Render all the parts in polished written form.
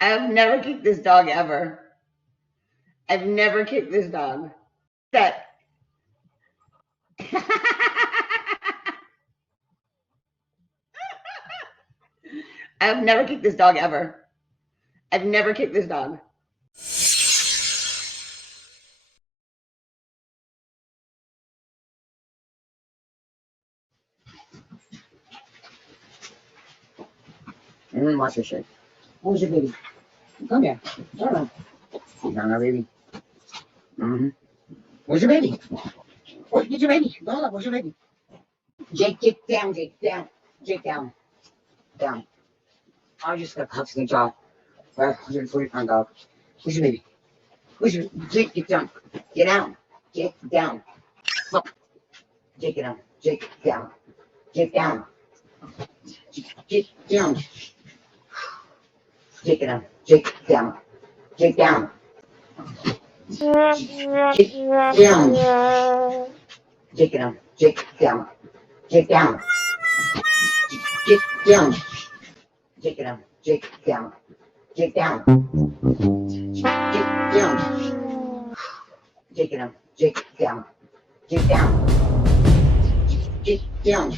I've never kicked this dog ever. I've never kicked this dog. That. I've never kicked this dog ever. I've never kicked this dog. Watch your shit. Where's your baby? Come here. Turn on. Turn on, baby. Where's your baby? Get your baby. Hold up. Where's your baby? Jake, get down. Jake, down. Jake, down. Down. I just got cuffs in the jaw. 140-pound dog. Where's your baby? Where's your Jake? Get down. Get down. Jake, down. Look. Jake, get down. Jake, down. Jake, down. Jake, down. Jake, get down. Jake, down. Jake, down. Jake, down. Jake, down. Jake, down. Jake, down. Jake, down. Jake, down. Jake, down. Jake, down. Jake, down. Jake, down. Jake, down. Jake, down. Jake, down.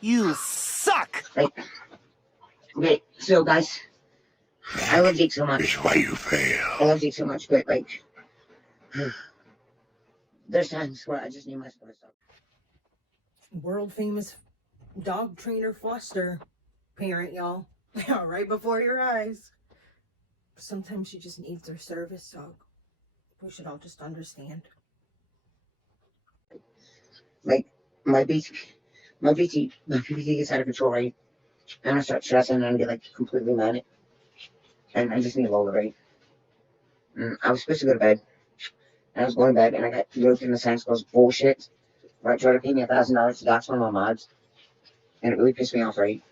You suck! Right. Okay, so guys, I love Jake so much. It's why you fail. I love Jake so much, but like, there's times where I just need my sports dog. World famous dog trainer foster parent, y'all. Right before your eyes. Sometimes she just needs her service dog. We should all just understand. Like, my BT gets out of control, right? And I start stressing and I get like completely manic. And I just need Lola, right? I was supposed to go to bed. And I was going to bed and I got roped in the Santa Claus bullshit. Right, tried to pay me $1,000 to dox one of my mods. And it really pissed me off, right?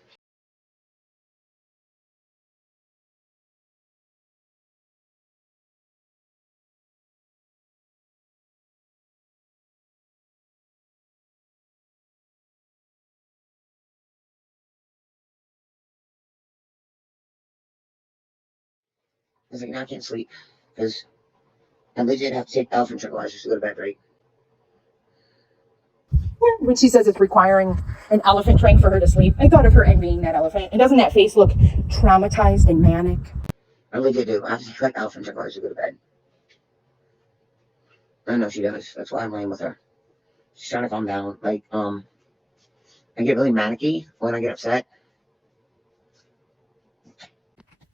I was like, no, I can't sleep. Because I legit have to take elephant tranquilizers to go to bed, right? When she says it's requiring an elephant train for her to sleep, I thought of her envying that elephant. And doesn't that face look traumatized and manic? I legit do. I have to take like elephant tranquilizers to go to bed. I know she does. That's why I'm laying with her. She's trying to calm down. Like, I get really manicky when I get upset.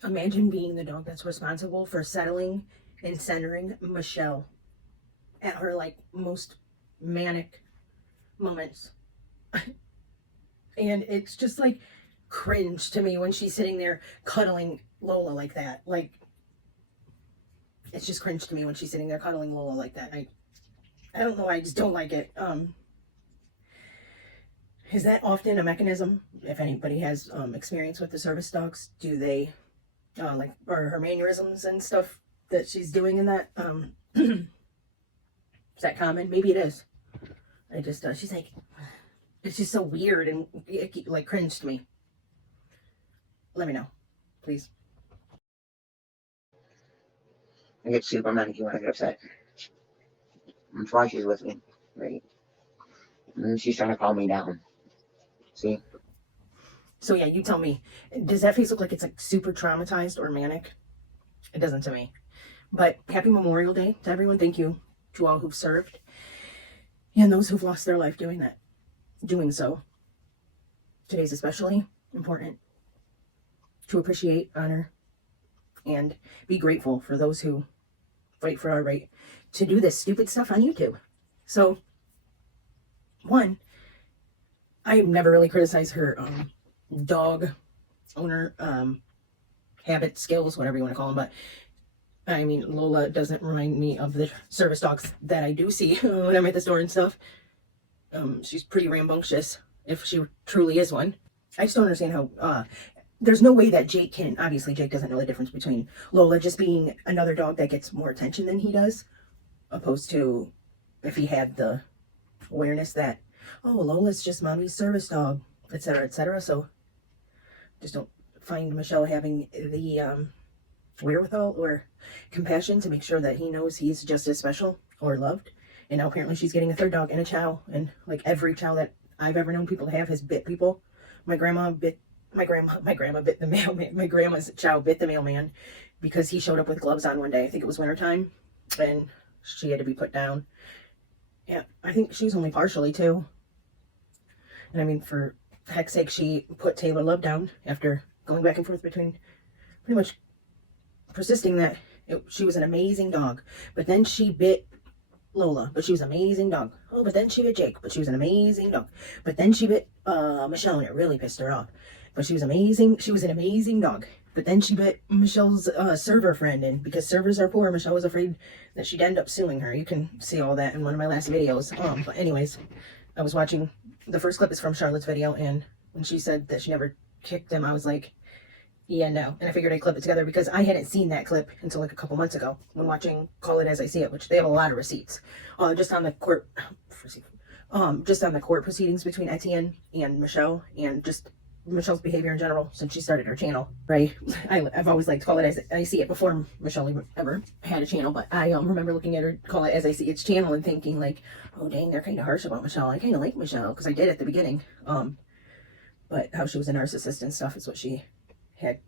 Imagine being the dog that's responsible for settling and centering Michelle at her like most manic moments. And it's just like cringe to me when she's sitting there cuddling Lola like that. Like, it's just cringe to me when she's sitting there cuddling Lola like that. I don't know, I just don't like it. Is that often a mechanism? If anybody has experience with the service dogs, do they like, or her mannerisms and stuff that she's doing in that, is that common? Maybe it is. I just, she's like, it's just so weird and like cringe to me. Let me know, please. I get super manicky when I get upset. That's why she's with me, right? And she's trying to calm me down. See? So yeah, you tell me, does that face look like it's like super traumatized or manic? It doesn't to me. But happy Memorial Day to everyone. Thank you to all who've served and those who've lost their life doing so. Today's especially important to appreciate, honor, and be grateful for those who fight for our right to do this stupid stuff on YouTube. So, one, I never really criticized her dog owner habit, skills, whatever you want to call them, but I mean, Lola doesn't remind me of the service dogs that I do see when I'm at the store and stuff. She's pretty rambunctious, if she truly is one. I just don't understand how, there's no way that Jake can, obviously Jake doesn't know the difference between Lola just being another dog that gets more attention than he does, opposed to if he had the awareness that, oh, Lola's just mommy's service dog, etc., etc. So just don't find Michelle having the wherewithal or compassion to make sure that he knows he's just as special or loved. And now apparently she's getting a third dog and a chow, and like every chow that I've ever known people to have has bit people. My grandma bit the mailman. My grandma's chow bit the mailman because he showed up with gloves on one day. I think it was wintertime, and she had to be put down. Yeah, I think she was only partially too. And I mean, for heck's sake, she put Taylor Love down after going back and forth between pretty much persisting that she was an amazing dog. But then she bit Lola, but she was an amazing dog. Oh, but then she bit Jake, but she was an amazing dog. But then she bit Michelle, and it really pissed her off. But she was amazing. She was an amazing dog. But then she bit Michelle's server friend, and because servers are poor, Michelle was afraid that she'd end up suing her. You can see all that in one of my last videos. But anyways, I was watching, the first clip is from Charlotte's video, and when she said that she never kicked him, I was like, yeah, no. And I figured I'd clip it together because I hadn't seen that clip until like a couple months ago when watching Call It As I See It, which they have a lot of receipts. Just on the court proceedings between Etienne and Michelle, and just Michelle's behavior in general since she started her channel, right? I've always liked Call It As I See It before Michelle ever had a channel, but I remember looking at her Call It As I See It's channel and thinking like, oh dang, they're kind of harsh about Michelle. I kind of like Michelle because I did at the beginning. But how she was a narcissist and stuff is what she had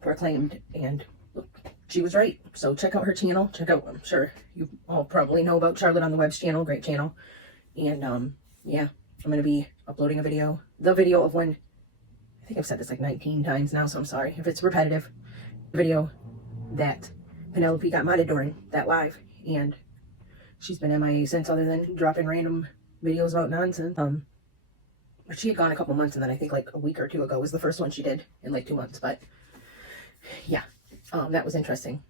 proclaimed, and look, she was right. So check out her channel. Check out, I'm sure you all probably know about Charlotte on the Web's channel, great channel. And yeah, I'm gonna be uploading the video of when, I think I've said this like 19 times now, so I'm sorry if it's repetitive, video that Penelope got modded during that live, and she's been MIA since, other than dropping random videos about nonsense. But she had gone a couple months, and then I think like a week or two ago was the first one she did in like 2 months. But yeah, that was interesting.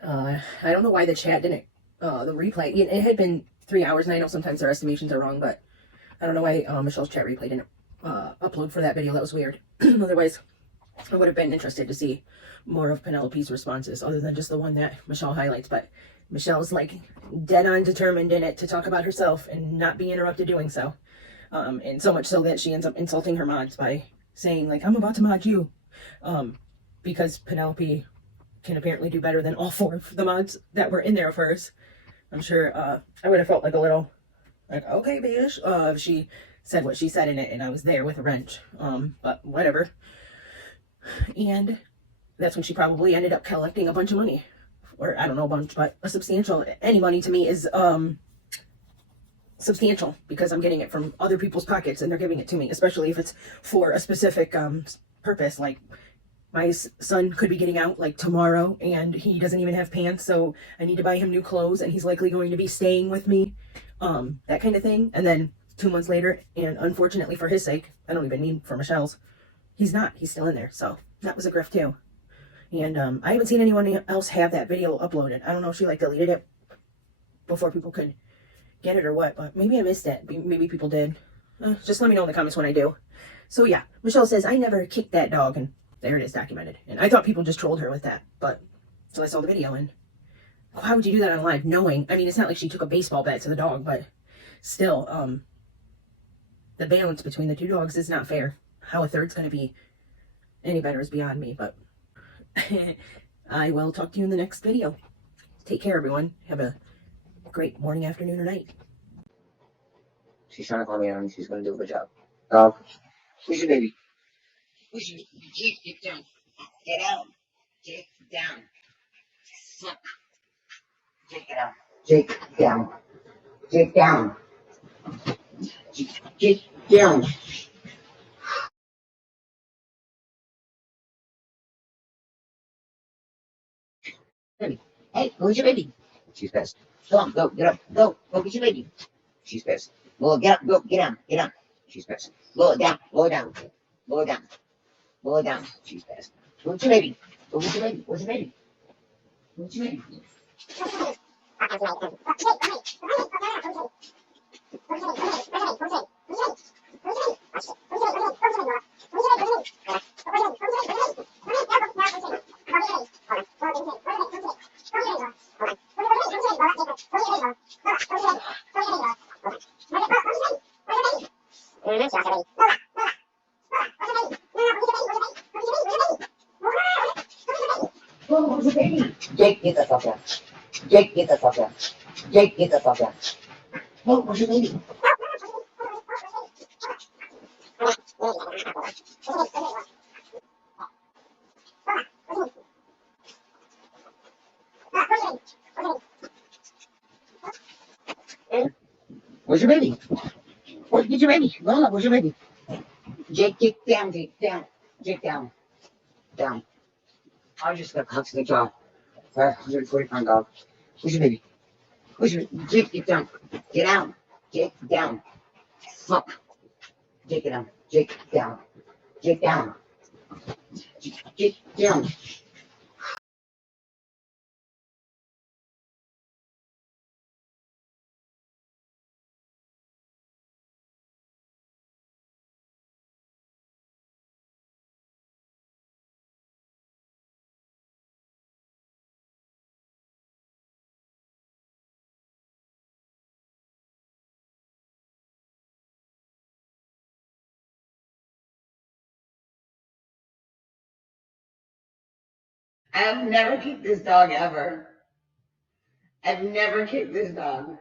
I don't know why the chat didn't, the replay, it had been 3 hours, and I know sometimes their estimations are wrong, but I don't know why Michelle's chat replay didn't upload for that video. That was weird. Otherwise, I would have been interested to see more of Penelope's responses other than just the one that Michelle highlights. But Michelle's like dead on determined in it to talk about herself and not be interrupted doing so. And so much so that she ends up insulting her mods by saying like, I'm about to mod you. Because Penelope can apparently do better than all 4 of the mods that were in there of hers. I'm sure I would have felt like a little like, okay, bitch, if she said what she said in it and I was there with a wrench. But whatever. And that's when she probably ended up collecting a bunch of money. Or I don't know, a bunch, but a substantial, any money to me is substantial because I'm getting it from other people's pockets and they're giving it to me, especially if it's for a specific purpose. Like my son could be getting out like tomorrow and he doesn't even have pants, so I need to buy him new clothes and he's likely going to be staying with me, that kind of thing. And then 2 months later, and unfortunately for his sake, I don't even mean for Michelle's, he's still in there. So that was a grift too. And I haven't seen anyone else have that video uploaded. I don't know if she like deleted it before people could get it or what, but maybe I missed it. Maybe people did. Just let me know in the comments when I do. So yeah, Michelle says, I never kicked that dog, and there it is, documented. And I thought people just trolled her with that, but so I saw the video, and why would you do that on live knowing, I mean, it's not like she took a baseball bat to the dog, but still, the balance between the 2 dogs is not fair. How a third's going to be any better is beyond me, but I will talk to you in the next video. Take care, everyone. Have a great morning, afternoon, or night. She's trying to call me out and she's going to do a good job. Who's your baby? Who's your Jake? Get down. Get out. Jake, down. Suck. Jake, get out. Jake, down. Jake, down. Jake, down. Baby. Hey, who's your baby? She's pissed. Go on, go, get up. Go get your baby. She's pissed. Lola, get up, go, get down, get down. She's pissed. Lola, down, lower down. Lower down. Lower down. She's pissed. Go get your baby. Go get your baby. Where's your baby? Where's your baby? Whoa, where's your baby? Jake, get the fuck up. Jake, get the fuck up. Jake, get the fuck up. Whoa, where's your baby? Where's your baby? Get your baby. Lola, where's your baby? Jake, get down, Jake, down. Jake, down. Down. I just got cuts in the jaw. 140-pound dog. Where's your baby? Where's your Jake, get down. Get out. Jake, down. Fuck. Jake, get down. Jake, down. Jake, down. Jake, down. I've never kicked this dog ever. I've never kicked this dog.